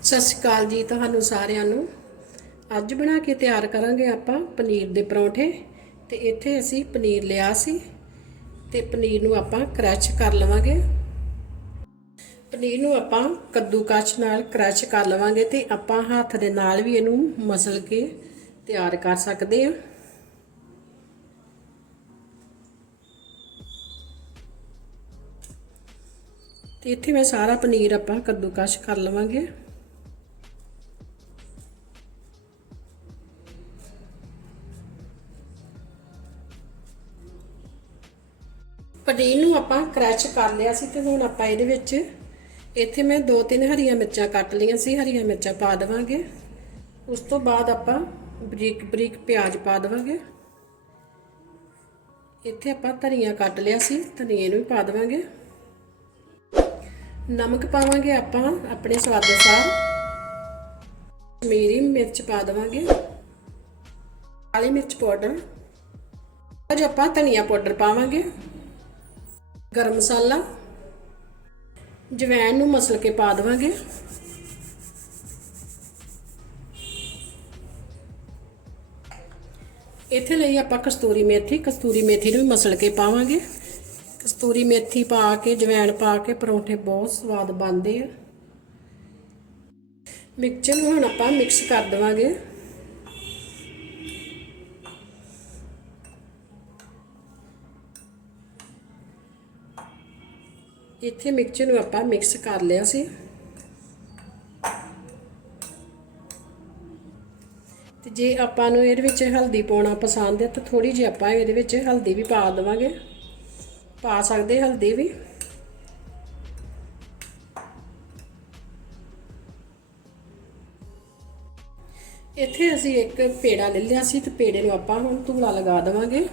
ਸਤਿ ਸ਼੍ਰੀ ਅਕਾਲ ਜੀ ਤੁਹਾਨੂੰ ਸਾਰਿਆਂ ਨੂੰ। ਅੱਜ ਬਣਾ ਕੇ ਤਿਆਰ ਕਰਾਂਗੇ ਆਪਾਂ ਪਨੀਰ ਦੇ ਪਰੌਂਠੇ ਤੇ ਇੱਥੇ ਅਸੀਂ ਪਨੀਰ ਲਿਆ ਸੀ ਤੇ ਪਨੀਰ ਨੂੰ ਆਪਾਂ ਕ੍ਰਸ਼ ਕਰ ਲਵਾਂਗੇ। ਪਨੀਰ ਨੂੰ ਆਪਾਂ ਕੱਦੂਕਸ਼ ਨਾਲ ਕ੍ਰਸ਼ ਕਰ ਲਵਾਂਗੇ ਤੇ ਆਪਾਂ ਹੱਥ ਦੇ ਨਾਲ ਵੀ ਇਹਨੂੰ ਮਸਲ ਕੇ ਤਿਆਰ ਕਰ ਸਕਦੇ ਹਾਂ। ਤੇ ਇੱਥੇ ਮੈਂ ਸਾਰਾ ਪਨੀਰ ਆਪਾਂ ਕੱਦੂਕਸ਼ ਕਰ ਲਵਾਂਗੇ। ਆਪਾਂ ਕ੍ਰਸ਼ ਕਰ ਲਿਆ ਸੀ ਤੇ ਹੁਣ ਆਪਾਂ ਇਹਦੇ ਵਿੱਚ ਇੱਥੇ ਮੈਂ ਦੋ ਤਿੰਨ ਹਰੀਆਂ ਮਿਰਚਾਂ ਕੱਟ ਲਈਆਂ ਸੀ, ਹਰੀਆਂ ਮਿਰਚਾਂ ਪਾ ਦੇਵਾਂਗੇ। ਉਸ ਤੋਂ ਬਾਅਦ ਆਪਾਂ ਬਰੀਕ ਬਰੀਕ ਪਿਆਜ਼ ਪਾ ਦੇਵਾਂਗੇ। ਇੱਥੇ ਆਪਾਂ ਧਨੀਆ ਕੱਟ ਲਿਆ ਸੀ, ਧਨੀਏ ਨੂੰ ਵੀ ਪਾ ਦੇਵਾਂਗੇ। ਨਮਕ ਪਾਵਾਂਗੇ ਆਪਾਂ ਆਪਣੇ ਸਵਾਦ ਅਨੁਸਾਰ। ਮੇਰੀ ਮਿਰਚ ਪਾ ਦੇਵਾਂਗੇ। ਕਾਲੀ ਮਿਰਚ ਪਾਊਡਰ। ਅੱਜ ਆਪਾਂ ਧਨੀਆ ਪਾਊਡਰ ਪਾਵਾਂਗੇ। ਗਰਮ ਮਸਾਲਾ। ਜਵੈਣ ਨੂੰ ਮਸਲ ਕੇ ਪਾ ਦੇਵਾਂਗੇ। ਇੱਥੇ ਲਈ ਆਪਾਂ ਕਸਤੂਰੀ ਮੇਥੀ ਕਸਤੂਰੀ ਮੇਥੀ ਨੂੰ ਵੀ ਮਸਲ ਕੇ ਪਾਵਾਂਗੇ। ਕਸਤੂਰੀ ਮੇਥੀ ਪਾ ਕੇ, ਜਵੈਣ ਪਾ ਕੇ, ਪਰੌਂਠੇ ਬਹੁਤ ਸਵਾਦ ਬਣਦੇ ਆ। ਮਿਕਸਚਰ ਨੂੰ ਹੁਣ ਆਪਾਂ ਮਿਕਸ ਕਰ ਦੇਵਾਂਗੇ। ਇੱਥੇ ਮਿਕਸਚਰ ਨੂੰ ਆਪਾਂ ਮਿਕਸ ਕਰ ਲਿਆ ਸੀ। ਤੇ ਜੇ ਆਪਾਂ ਨੂੰ ਇਹਦੇ ਵਿੱਚ ਹਲਦੀ ਪਾਉਣਾ ਪਸੰਦ ਹੈ, ਤਾਂ ਥੋੜੀ ਜਿਹੀ ਆਪਾਂ ਇਹਦੇ ਵਿੱਚ ਹਲਦੀ ਵੀ ਪਾ ਦੇਵਾਂਗੇ। ਪਾ ਸਕਦੇ ਹਲਦੀ ਵੀ। ਇੱਥੇ ਅਸੀਂ ਇੱਕ ਪੇੜਾ ਲੈ ਲਿਆ ਸੀ ਤੇ ਪੇੜੇ ਨੂੰ ਆਪਾਂ ਹੁਣ ਧੂਲਾ ਲਗਾ ਦੇਵਾਂਗੇ।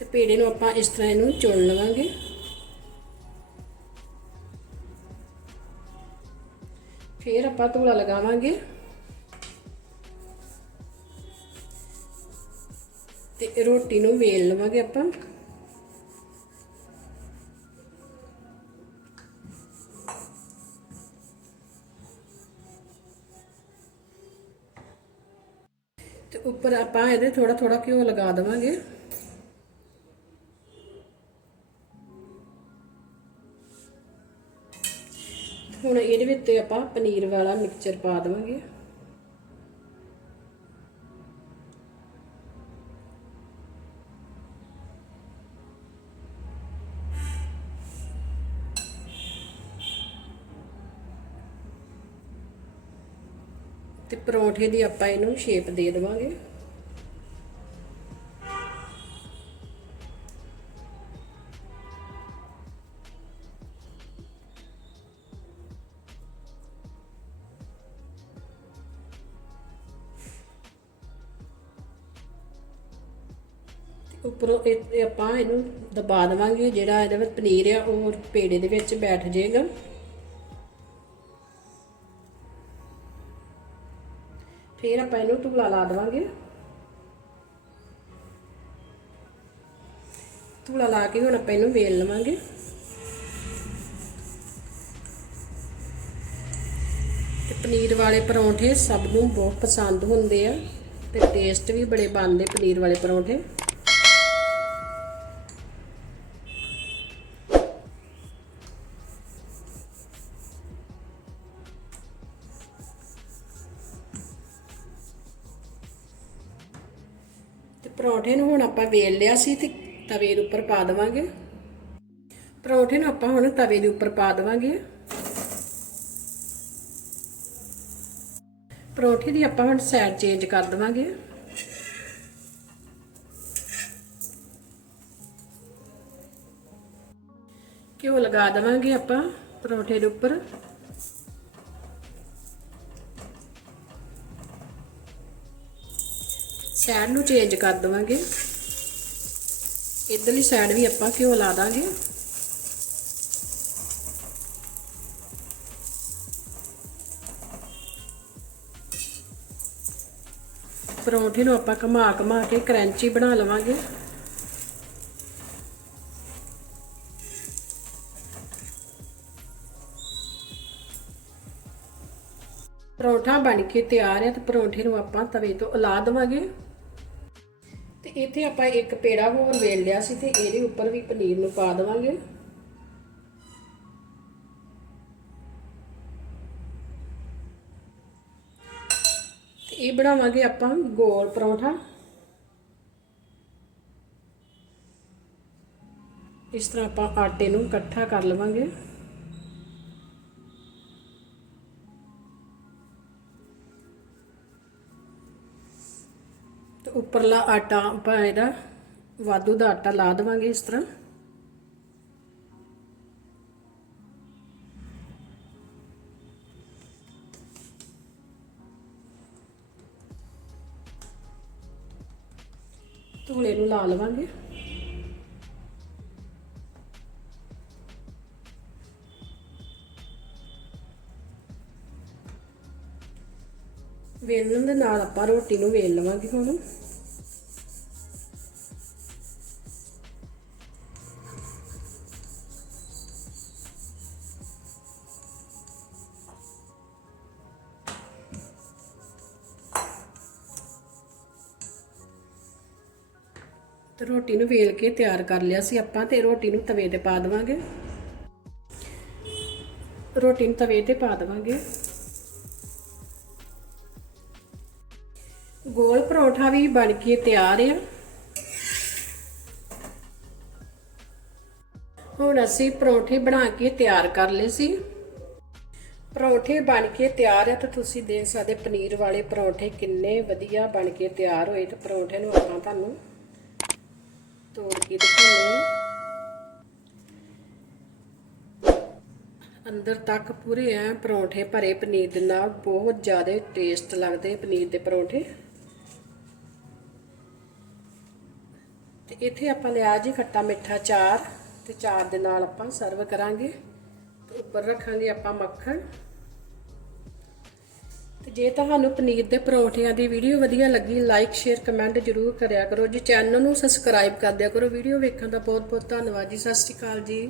ਤੇ ਪੇੜੇ ਨੂੰ ਆਪਾਂ ਇਸ ਤਰ੍ਹਾਂ ਇਹਨੂੰ ਚੁਣ ਲਵਾਂਗੇ। ਫਿਰ ਆਪਾਂ ਧੂਲਾ ਲਗਾਵਾਂਗੇ। ਤੇ ਰੋਟੀ ਨੂੰ ਵੇਲ ਲਵਾਂਗੇ ਆਪਾਂ। ਤੇ ਉੱਪਰ ਆਪਾਂ ਇਹਦੇ ਥੋੜਾ ਥੋੜਾ ਘਿਓ ਲਗਾ ਦੇਵਾਂਗੇ। ਹੁਣ ਇਹਦੇ ਆਪਾਂ ਪਨੀਰ ਵਾਲਾ ਮਿਕਸਚਰ ਪਾ ਦੇਵਾਂਗੇ। ਤੇ ਪਰੌਂਠੇ ਦੀ ਆਪਾਂ ਇਹਨੂੰ ਸ਼ੇਪ ਦੇ ਦੇਵਾਂਗੇ। ਉੱਪਰੋਂ ਇਹ ਆਪਾਂ ਇਹਨੂੰ ਦਬਾ ਦੇਵਾਂਗੇ, ਜਿਹੜਾ ਇਹਦੇ ਵਿੱਚ ਪਨੀਰ ਆ, ਉਹ ਪੇੜੇ ਦੇ ਵਿੱਚ ਬੈਠ ਜਾਏਗਾ। ਫਿਰ ਆਪਾਂ ਇਹਨੂੰ ਢੁਕਲਾ ਲਾ ਦੇਵਾਂਗੇ। ਢੁਕਲਾ ਲਾ ਕੇ ਹੁਣ ਆਪਾਂ ਇਹਨੂੰ ਵੇਲ ਲਵਾਂਗੇ। ਤੇ ਪਨੀਰ ਵਾਲੇ ਪਰੌਂਠੇ ਸਭ ਨੂੰ ਬਹੁਤ ਪਸੰਦ ਹੁੰਦੇ ਆ ਤੇ ਟੇਸਟ ਵੀ ਬੜੇ ਬਣਦੇ ਪਨੀਰ ਵਾਲੇ ਪਰੌਂਠੇ। ਪਰੌਂਠੇ ਨੂੰ ਹੁਣ ਆਪਾਂ ਵੇਲ ਲਿਆ ਸੀ ਤੇ ਤਵੇ ਦੇ ਉੱਪਰ ਪਾ ਦੇਵਾਂਗੇ। ਪਰੌਂਠੇ ਨੂੰ ਆਪਾਂ ਹੁਣ ਤਵੇ ਦੇ ਉੱਪਰ ਪਾ ਦੇਵਾਂਗੇ। ਪਰੌਂਠੇ ਦੀ ਆਪਾਂ ਹੁਣ ਸਾਈਡ ਚੇਂਜ ਕਰ ਦੇਵਾਂਗੇ। ਘਿਓ ਲਗਾ ਦੇਵਾਂਗੇ ਆਪਾਂ ਪਰੌਂਠੇ ਦੇ ਉੱਪਰ। ਸਾਈਡ ਨੂੰ ਚੇਂਜ ਕਰ ਦਵਾਂਗੇ। ਇਧਰਲੀ ਸਾਈਡ ਵੀ ਆਪਾਂ ਘਿਓ ਲਾ ਦਾਂਗੇ। ਪਰੌਂਠੇ ਨੂੰ ਆਪਾਂ ਘਮਾ ਘਮਾ ਕੇ ਕਰੰਚੀ ਬਣਾ ਲਵਾਂਗੇ। ਪਰੌਂਠਾ ਬਣ ਕੇ ਤਿਆਰ ਹੈ ਤੇ ਪਰੌਂਠੇ ਨੂੰ ਆਪਾਂ ਤਵੇ ਤੋਂ ਉਲਾ ਦਵਾਂਗੇ। ਤੇ ਇੱਥੇ ਆਪਾਂ ਇੱਕ ਪੇੜਾ ਹੋਰ ਵੇਲ ਲਿਆ ਸੀ ਤੇ ਇਹਦੇ ਉੱਪਰ ਵੀ ਪਨੀਰ ਨੂੰ ਪਾ ਦੇਵਾਂਗੇ। ਤੇ ਇਹ ਬਣਾਵਾਂਗੇ ਆਪਾਂ ਗੋਲ ਪਰੌਂਠਾ। ਇਸ ਤਰ੍ਹਾਂ ਆਪਾਂ ਆਟੇ ਨੂੰ ਇਕੱਠਾ ਕਰ ਲਵਾਂਗੇ। ਤੇ ਉੱਪਰਲਾ ਆਟਾ ਆਪਾਂ ਇਹਦਾ ਵਾਧੂ ਦਾ ਆਟਾ ਲਾ ਦੇਵਾਂਗੇ ਇਸ ਤਰ੍ਹਾਂ। ਧੂਲੇ ਨੂੰ ਲਾ ਲਵਾਂਗੇ। ਵੇਲਣ ਦੇ ਨਾਲ ਆਪਾਂ ਰੋਟੀ ਨੂੰ ਵੇਲ ਲਵਾਂਗੇ ਹੁਣ। ਤੇ ਰੋਟੀ ਨੂੰ ਵੇਲ ਕੇ ਤਿਆਰ ਕਰ ਲਿਆ ਸੀ ਆਪਾਂ ਤੇ ਰੋਟੀ ਨੂੰ ਤਵੇ ਤੇ ਪਾ ਦੇਵਾਂਗੇ। ਰੋਟੀ ਨੂੰ ਤਵੇ ਤੇ ਪਾ ਦੇਵਾਂਗੇ। ਗੋਲ ਪਰੌਂਠਾ ਵੀ ਬਣ ਕੇ ਤਿਆਰ ਆ। ਹੁਣ ਅਸੀਂ ਪਰੌਂਠੇ ਬਣਾ ਕੇ ਤਿਆਰ ਕਰ ਲਏ ਸੀ। ਪਰੌਂਠੇ ਬਣ ਕੇ ਤਿਆਰ ਆ ਤਾਂ ਤੁਸੀਂ ਦੇਖ ਸਕਦੇ ਪਨੀਰ ਵਾਲੇ ਪਰੌਂਠੇ ਕਿੰਨੇ ਵਧੀਆ ਬਣ ਕੇ ਤਿਆਰ ਹੋਏ ਤੇ ਪਰੌਂਠੇ ਨੂੰ ਆਪਾਂ ਤੁਹਾਨੂੰ ਤੋੜ ਕੇ ਦਿਖਾਉਂਦੇ ਹਾਂ। ਅੰਦਰ ਤੱਕ ਪੂਰੇ ਐ ਪਰੌਂਠੇ ਭਰੇ ਪਨੀਰ ਦੇ ਨਾਲ ਬਹੁਤ ਜ਼ਿਆਦਾ ਟੇਸਟ ਲੱਗਦੇ ਪਨੀਰ ਦੇ ਪਰੌਂਠੇ। ਇੱਥੇ ਆਪਾਂ ਲਿਆ ਜੀ ਖੱਟਾ ਮਿੱਠਾ ਚਾਰ ਤੇ ਚਾਰ ਦੇ ਨਾਲ ਆਪਾਂ ਸਰਵ ਕਰਾਂਗੇ ਤੇ ਉੱਪਰ ਰੱਖਾਂਗੇ ਆਪਾਂ ਮੱਖਣ। ਤੇ ਜੇ ਤੁਹਾਨੂੰ ਪਨੀਰ ਦੇ ਪਰੌਂਠਿਆਂ ਦੀ ਵੀਡੀਓ ਵਧੀਆ ਲੱਗੀ ਲਾਈਕ ਸ਼ੇਅਰ ਕਮੈਂਟ ਜਰੂਰ ਕਰਿਆ ਕਰੋ ਜੀ। ਚੈਨਲ ਨੂੰ ਸਬਸਕ੍ਰਾਈਬ ਕਰ ਦਿਆ ਕਰੋ। ਵੀਡੀਓ ਵੇਖਣ ਦਾ ਬਹੁਤ ਬਹੁਤ ਧੰਨਵਾਦ ਜੀ। ਸਤਿ ਸ਼੍ਰੀ ਅਕਾਲ ਜੀ।